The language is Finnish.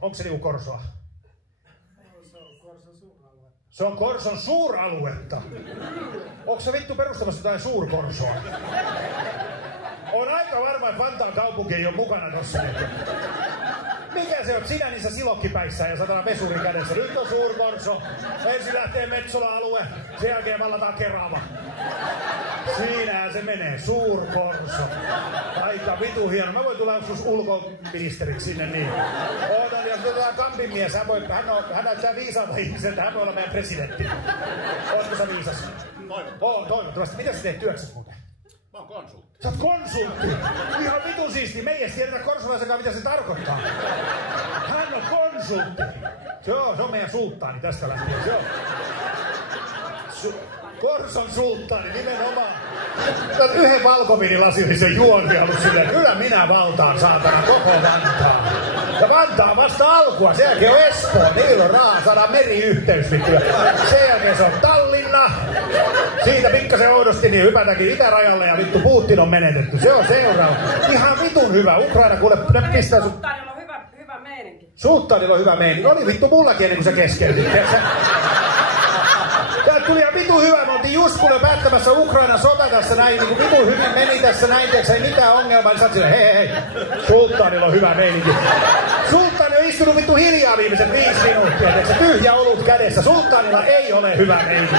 Onko se niinku Korsoa? Se on Korson suuraluetta. Onko se vittu perustamassa jotain suurkorsoa? On aika varma, että Vantaan kaupunki ei ole mukana tossa. Mikä se on? Sinä niissä silokkipäissä ja satana vesuri kädessä. Nyt on suurkorso. Ensin lähtee Metsola-alue, sen jälkeen vallataan Kerava. Siinähän se menee. Suurkorso. Aika vitu hieno. Mä voin tulla joskus ulkoministeriksi sinne niin. Ootan, jos otetaan Kampin mies, hän näyttää viisaalta ihmiseltä, hän voi olla meidän presidentti. Ootko sä viisas? Toivottavasti. Mitä sä teet työksessä muuten? Mä oon konsultti. Sä oot konsultti? Ihan vitun siisti. Me ei edes tiedetä korsolaisenkaan, mitä se tarkoittaa. Hän on konsultti. Joo, se on meidän sulttaani tästä lähtien. Se on. Korson sulttaani, nimenomaan. Sä oot yhden valkoviinilasillisen juonti ollut silleen, kyllä minä valtaan saatana koko Vantaa. Ja Vantaa vasta alkua, sen jälkeen on Espoo, niillä on rahaa, saadaan meriyhteys. Sen jälkeen se on Tallinna. Siitä pikkasen oudosti, niin hypätäänkin itärajalle ja vittu Putin on menetetty. Se on seuraava. Ihan vitun hyvä. Ukraina kuule, ne pistää sun... Sulttaanilla on hyvä meininki. Sulttaanilla on hyvä meininki. Oli vittu mullakin ennen kuin se keskeytit. Tää tuli ihan vitun hyvä. Me oltiin just kuule päättämässä Ukrainan sota tässä näin. Niin kuin vitun hyvin meni tässä näin. Tiiäksä, ei mitään ongelmaa. Niin sä oot silleen, hei. Sulttaanilla on hyvä meininki. Sulttaani on istunut vittu hiljaa viimeiset 5 minuuttia. Tiiäksä, tyhjä olut kädessä. Sulttaanilla ei ole hyvä meininki.